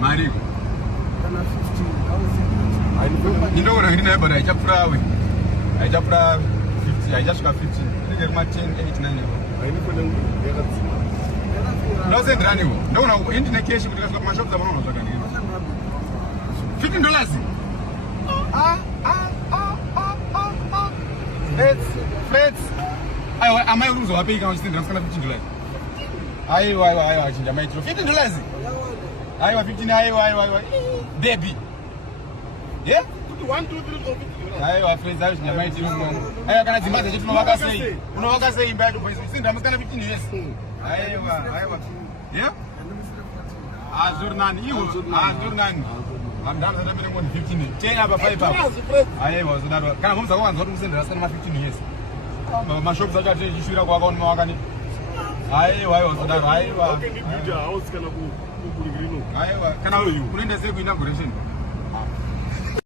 Mariko. Ndinogona kuti naye but aichapfurawe. Aichapfura 50, aichasvika 15. Ndinenge kuma 10, 8, 9. Ndausenderaniwo. Ndogona indine cash kuti kasvika kumashopu dzavanoona zvakanaka. $15. Fretz. Aiwa, amai uri kuzovapei kana uchitendera musikana $15. Aiwa, chinja maitiro. $15. Aiwa, 15, aiwa. Baby. Yeah? 1, 2, 3, 4, 5. Aiwa, Fretz, aiwa, chinja maitiro. Aiwa, kana dzimba dzeche tunovaka sei? Unovaka sei imba yacho boys? Usindira musikana $15. Aiwa. Yeah? Azuri nani, iwo. Azuri nani. Amdam zata pene ngoni 15. 10 apa 5 apa. Aiwa, zodaro. Kana mumza kwanza kuti musendera sana $15. Mashopu zacho atishira kwa akaoni mawakani. Aiwa, zodaro. Aiwa. Okay, ndibvija house kana ku Green. Aiwa, kana uyu unoenda sei kuinauguration?